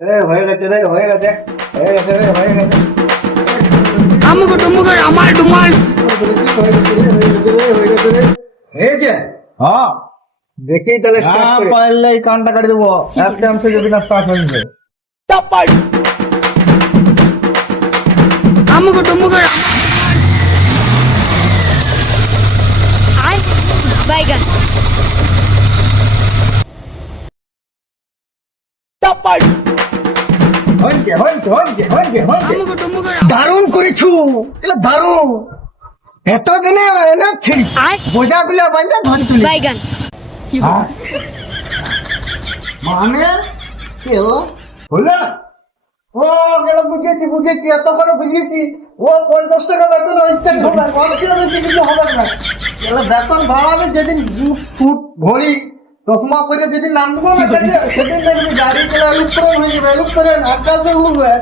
হয়ে গেছে রে, হয়ে গেছে, হয়ে গেছে রে, হয়ে গেছে। আমুক টুমুক আমার ডুমাল হয়েছে? হ্যাঁ দেখি তাহলে start হ্যাঁ করি। পারলে এই কানটা কাটি দেবো এক টাইমসে যদি না স্টার্ট হয়ে যাবে। আমুক টুমুক বাইগান হয়েছে হয়েছে হয়েছে হয়েছে হয়েছে আমুক টুমুক দারুণ করেছু, এগুলো দারুণ। এতদিনে এনে ছিড়ি আয় বোঝা গুলা বান্ধে ধরে তুলি। বাইগান হ্যাঁ। মানে কি হলো হলো ও গেল, বুঝেছি বুঝেছি, এতক্ষণ বুঝেছি। ও 50 টাকা বেতন ইচ্ছা হবে, মানুষের বেশি কিছু হবে না। এগুলো বেতন বাড়াবে যেদিন বুট ফুট ঘড়ি চশমা পরে যেদিন নামবো না কাজে, সেদিন দেখবি গাড়ি গুলো এলুপ্তরণ হয়ে যাবে, এলুপ্তরণ আকাশে উড়বে।